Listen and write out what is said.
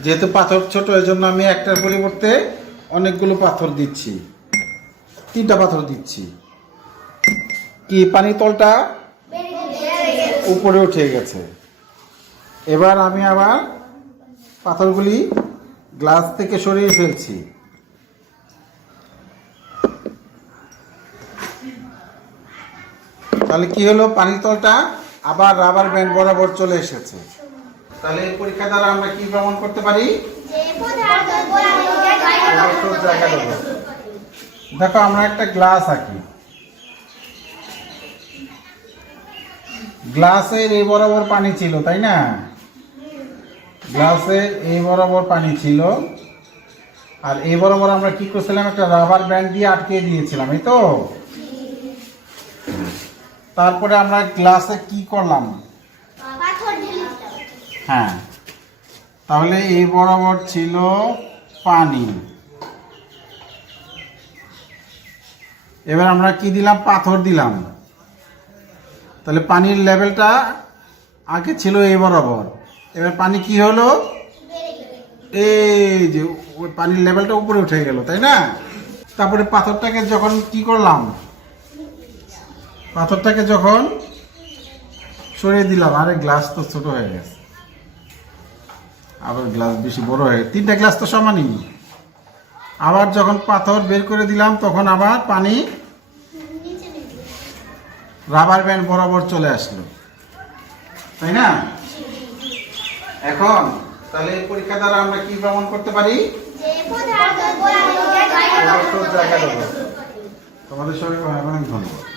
যেহেতু পাথর ছোট এই জন্য আমি একটার পরিবর্তে অনেকগুলো পাথর দিচ্ছি। তিনটা পাথর দিচ্ছি। কি পানির তলটা উপরে উঠে গেছে। এবার আমি আবার পাথরগুলি গ্লাস থেকে সরিয়ে ফেলছি। তাহলে কি হলো? পানির তলটা আবার রাবার ব্যান্ড বরাবর চলে এসেছে। তাহলে এই পরীক্ষা দ্বারা আমরা কি প্রমাণ করতে পারি। দেখো, আমরা একটা গ্লাস আঁকি। গ্লাসের এই বরাবর পানি ছিল, তাই না? গ্লাসের এই বরাবর পানি ছিল। আর এই বরাবর আমরা কি করছিলাম? একটা রাবার ব্যান্ড দিয়ে আটকে দিয়েছিলাম, এই তো? তারপরে আমরা গ্লাসে কি করলাম? হ্যাঁ। তাহলে এই বরাবর ছিল পানি। এবার আমরা কি দিলাম? পাথর দিলাম। তাহলে পানির লেভেলটা আগে ছিল এই বরাবর। এবার পানি কি হলো? এই যে ওই পানির লেভেলটা উপরে উঠে গেল, তাই না? তারপরে পাথরটাকে যখন কি করলাম? পাথরটাকে যখন সরিয়ে দিলাম। আরে গ্লাস তো ছোট হয়ে গেছে। আবার গ্লাস বেশি বড় হয়ে তিনটা গ্লাস তো সমানই। আবার যখন পাথর বের করে দিলাম তখন আবার পানি রাবার ব্যান্ড বরাবর চলে আসলো। তাই না? এখন তাহলে এই পরীক্ষা দ্বারা আমরা কি প্রমাণ করতে পারি? তোমাদের সবাই অনেক ধন্যবাদ।